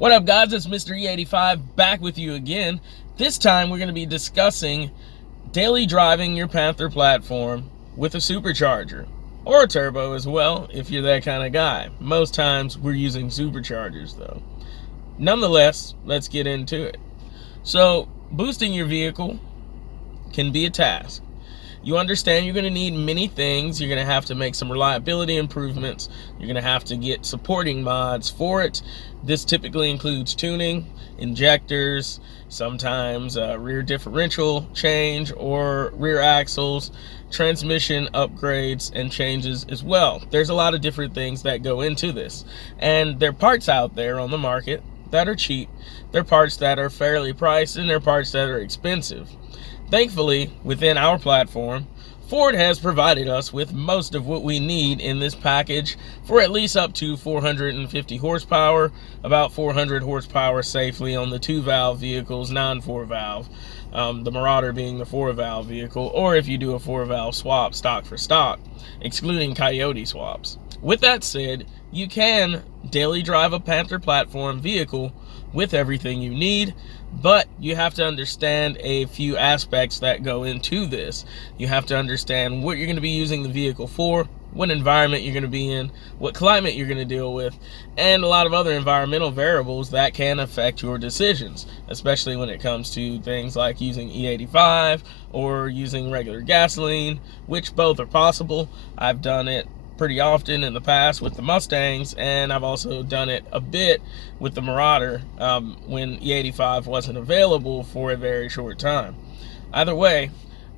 What up, guys? It's Mr. E85 back with you again. This time we're going to be discussing daily driving your Panther platform with a supercharger or a turbo as well if you're that kind of guy. Most times we're using superchargers though. Nonetheless, let's get into it. So, boosting your vehicle can be a task. You understand you're going to need many things. You're going to have to make some reliability improvements. You're going to have to get supporting mods for it. This typically includes tuning, injectors, sometimes rear differential change or rear axles, transmission upgrades and changes as well. There's a lot of different things that go into this. And there are parts out there on the market that are cheap. There are parts that are fairly priced, and there are parts that are expensive. Thankfully, within our platform, Ford has provided us with most of what we need in this package for at least up to 450 horsepower, about 400 horsepower safely on the 2-valve vehicles, non-4-valve, the Marauder being the 4-valve vehicle, or if you do a 4-valve swap stock for stock, excluding Coyote swaps. With that said, you can daily drive a Panther platform vehicle with everything you need, but you have to understand a few aspects that go into this. You have to understand what you're going to be using the vehicle for, what environment you're going to be in, what climate you're going to deal with, and a lot of other environmental variables that can affect your decisions, especially when it comes to things like using E85 or using regular gasoline, which both are possible. I've done it pretty often in the past with the Mustangs, and I've also done it a bit with the Marauder when E85 wasn't available for a very short time. Either way,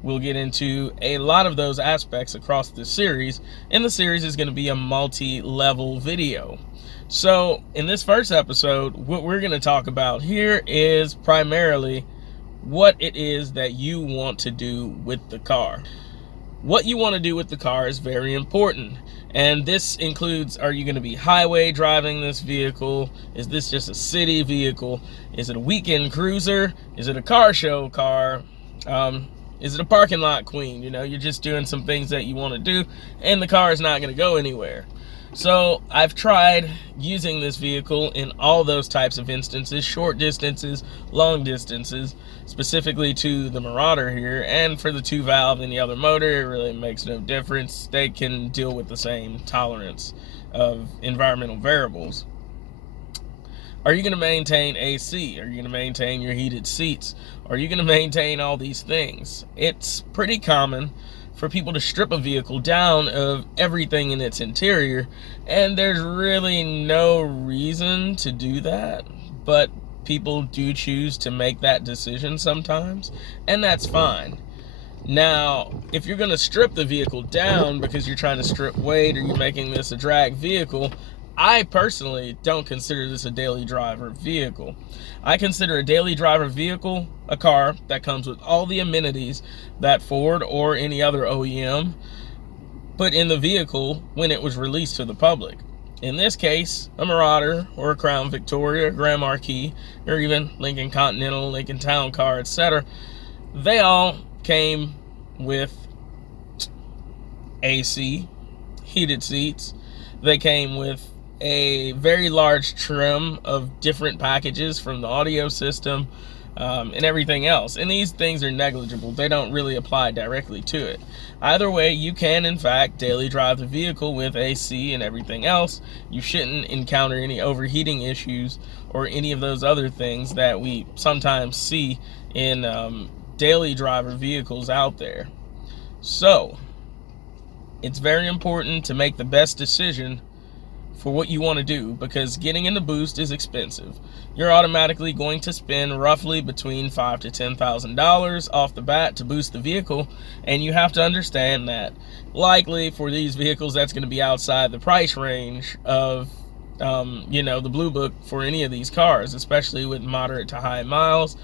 we'll get into a lot of those aspects across this series, and the series is going to be a multi-level video. So in this first episode, what we're going to talk about here is primarily what it is that you want to do with the car. What you want to do with the car is very important. And this includes, are you going to be highway driving this vehicle? Is this just a city vehicle? Is it a weekend cruiser? Is it a car show car? Is it a parking lot queen? You know, you're just doing some things that you want to do and the car is not going to go anywhere. So I've tried using this vehicle in all those types of instances, short distances, long distances, specifically to the Marauder here, and for the 2-valve and the other motor, it really makes no difference. They can deal with the same tolerance of environmental variables. Are you going to maintain AC? Are you going to maintain your heated seats? Are you going to maintain all these things? It's pretty common for people to strip a vehicle down of everything in its interior, and there's really no reason to do that, but people do choose to make that decision sometimes, and that's fine. Now, if you're going to strip the vehicle down because you're trying to strip weight or you're making this a drag vehicle, I personally don't consider this a daily driver vehicle. I consider a daily driver vehicle a car that comes with all the amenities that Ford or any other OEM put in the vehicle when it was released to the public. In this case, a Marauder or a Crown Victoria, Grand Marquis, or even Lincoln Continental, Lincoln Town Car, etc. They all came with AC, heated seats. They came with a very large trim of different packages from the audio system and everything else. And these things are negligible. They don't really apply directly to it. Either way, you can, in fact, daily drive the vehicle with AC and everything else. You shouldn't encounter any overheating issues or any of those other things that we sometimes see in daily driver vehicles out there. So, it's very important to make the best decision for what you want to do, because getting in the boost is expensive. You're automatically going to spend roughly between $5,000 to $10,000 off the bat to boost the vehicle, and you have to understand that likely for these vehicles that's going to be outside the price range of the blue book for any of these cars, especially with moderate to high miles,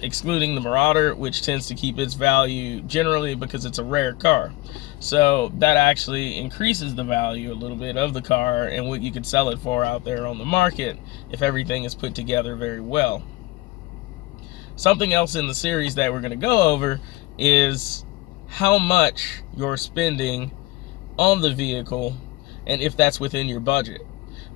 excluding the Marauder, which tends to keep its value generally because it's a rare car. So that actually increases the value a little bit of the car and what you could sell it for out there on the market if everything is put together very well. Something else in the series that we're going to go over is how much you're spending on the vehicle and if that's within your budget.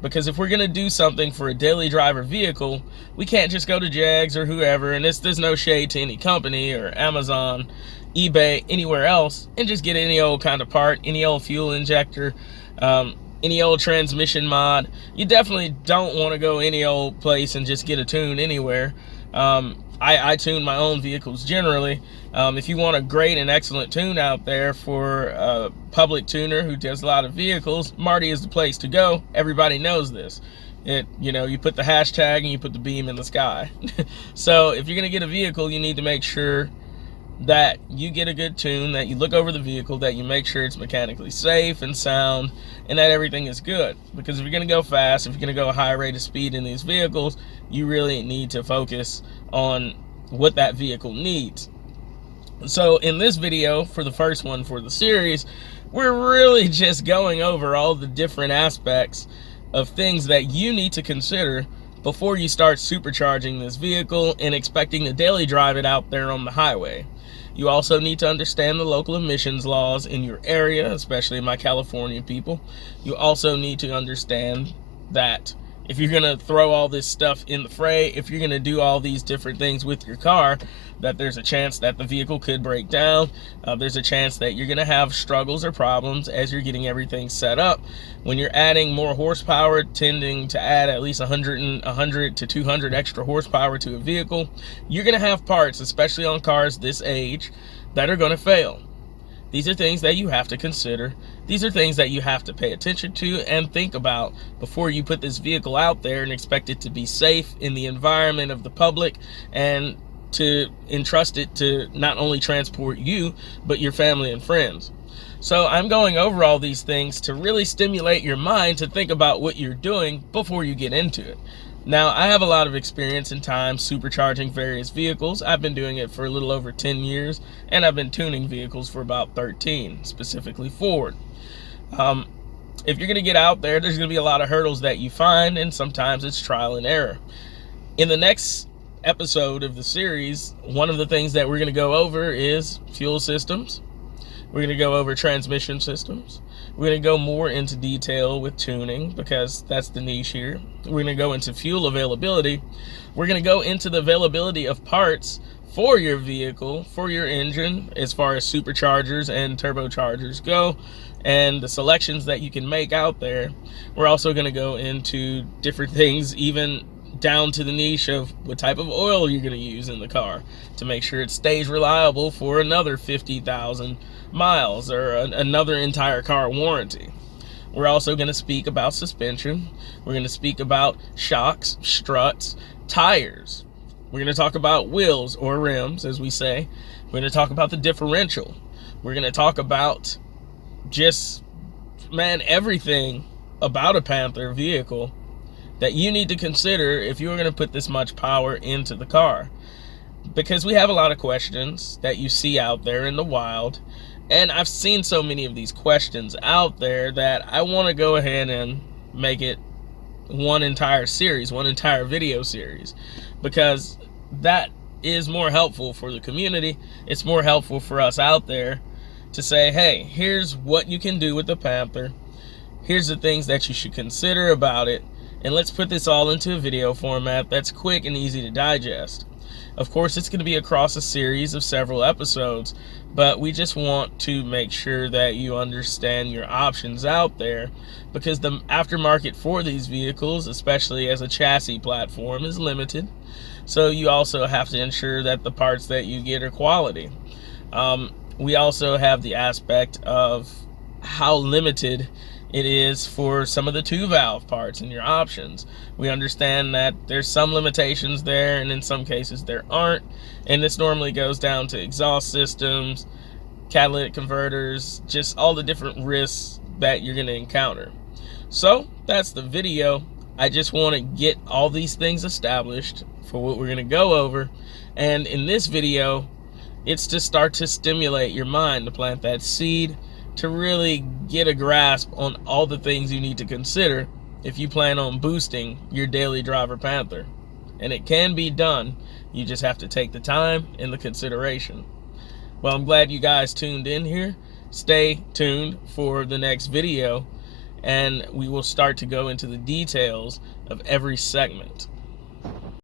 Because if we're going to do something for a daily driver vehicle, we can't just go to Jags or whoever, and there's no shade to any company or Amazon, eBay, anywhere else, and just get any old kind of part, any old fuel injector, any old transmission mod. You definitely don't want to go any old place and just get a tune anywhere. I tune my own vehicles generally. If you want a great and excellent tune out there for a public tuner who does a lot of vehicles, Marty is the place to go. Everybody knows this. You put the hashtag and you put the beam in the sky. So if you're going to get a vehicle, you need to make sure that you get a good tune, that you look over the vehicle, that you make sure it's mechanically safe and sound, and that everything is good. Because if you're going to go fast, if you're going to go a high rate of speed in these vehicles, you really need to focus on what that vehicle needs. So in this video, for the first one for the series, we're really just going over all the different aspects of things that you need to consider before you start supercharging this vehicle and expecting to daily drive it out there on the highway. You also need to understand the local emissions laws in your area, especially my California people. You also need to understand that if you're going to throw all this stuff in the fray, if you're going to do all these different things with your car, that there's a chance that the vehicle could break down. There's a chance that you're going to have struggles or problems as you're getting everything set up. When you're adding more horsepower, tending to add at least 100 to 200 extra horsepower to a vehicle, you're going to have parts, especially on cars this age, that are going to fail. These are things that you have to consider. These are things that you have to pay attention to and think about before you put this vehicle out there and expect it to be safe in the environment of the public and to entrust it to not only transport you, but your family and friends. So I'm going over all these things to really stimulate your mind to think about what you're doing before you get into it. Now, I have a lot of experience in time supercharging various vehicles. I've been doing it for a little over 10 years, and I've been tuning vehicles for about 13, specifically Ford. If you're going to get out there, there's going to be a lot of hurdles that you find, and sometimes it's trial and error. In the next episode of the series, one of the things that we're going to go over is fuel systems. We're going to go over transmission systems. We're going to go more into detail with tuning because that's the niche here. We're going to go into fuel availability. We're going to go into the availability of parts for your vehicle, for your engine, as far as superchargers and turbochargers go, and the selections that you can make out there. We're also going to go into different things, even down to the niche of what type of oil you're going to use in the car to make sure it stays reliable for another 50,000 miles or another entire car warranty. We're also going to speak about suspension. We're going to speak about shocks, struts, tires. We're going to talk about wheels or rims, as we say. We're going to talk about the differential. We're going to talk about just, everything about a Panther vehicle that you need to consider if you're going to put this much power into the car. Because we have a lot of questions that you see out there in the wild, and I've seen so many of these questions out there that I want to go ahead and make it one entire series, one entire video series, because that is more helpful for the community. It's more helpful for us out there to say, hey, here's what you can do with the Panther. Here's the things that you should consider about it. And let's put this all into a video format that's quick and easy to digest. Of course, it's going to be across a series of several episodes, but we just want to make sure that you understand your options out there, because the aftermarket for these vehicles, especially as a chassis platform, is limited. So you also have to ensure that the parts that you get are quality. We also have the aspect of how limited it is for some of the 2-valve parts in your options. We understand that there's some limitations there, and in some cases there aren't. And this normally goes down to exhaust systems, catalytic converters, just all the different risks that you're going to encounter. So that's the video. I just want to get all these things established for what we're going to go over. And in this video, it's to start to stimulate your mind, to plant that seed, to really get a grasp on all the things you need to consider if you plan on boosting your daily driver Panther. And it can be done. You just have to take the time and the consideration. Well, I'm glad you guys tuned in here. Stay tuned for the next video. and we will start to go into the details of every segment.